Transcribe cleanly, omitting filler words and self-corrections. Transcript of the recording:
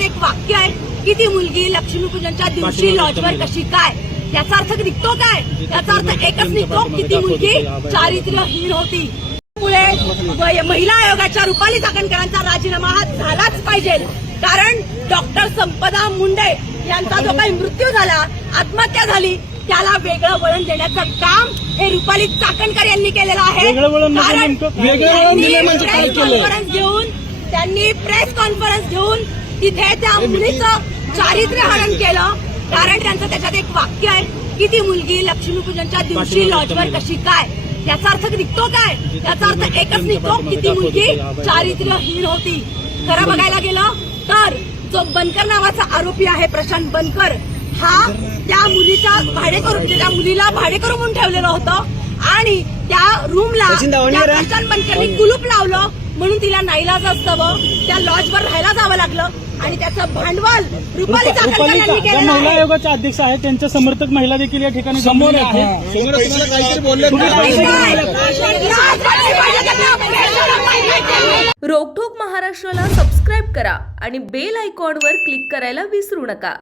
त्याच्यात एक वाक्य आहे की ती मुलगी लक्ष्मीपूजनच्या दिवशी लॉजवर कशी काय, याचा अर्थ निघतो काय? याचा अर्थ एकच निघतो की ती मुलगी चारित्र्यहीन होती. त्यामुळे महिला आयोगाच्या रुपाली चाकणकरांचा राजीनामा हा झालाच पाहिजे. कारण डॉक्टर संपदा मुंडे यांचा जो काही मृत्यू झाला, आत्महत्या झाली, त्याला वेगळं वळण देण्याचं काम हे रुपाली चाकणकर यांनी केलेलं आहे. त्यांनी प्रेस कॉन्फरन्स घेऊन तिथे त्या मुलीचं चारित्र्यहनन केलं. कारण त्यांचं त्याच्यात एक वाक्य आहे की ती मुलगी लक्ष्मीपूजनच्या दिवशी लॉजवर कशी काय, याचा अर्थ निघतो काय? याचा अर्थ एकच निघतो की ती मुलगी चारित्र्यहीन होती. खरं बघायला गेलं तर जो बनकर नावाचा आरोपी आहे, प्रशांत बनकर, हा त्या मुलीच्या त्या मुलीला भाडेकरू म्हणून ठेवलेलं होतं आणि त्या रूमला प्रशांत बनकरनी कुलूप लावलं. म्हणून तिला नाईलाज असतं त्या लॉजवर राहायला जावं लागलं आणि त्याचं भांडवल रुपाली चाकणकर यांनी केलं. महिला आयोगाचे अध्यक्ष आहेत, त्यांच्या समर्थक महिला देखील या ठिकाणी समोर आहेत. रोकठोक महाराष्ट्राला सबस्क्राईब करा आणि बेल आयकॉनवर क्लिक करायला विसरू नका.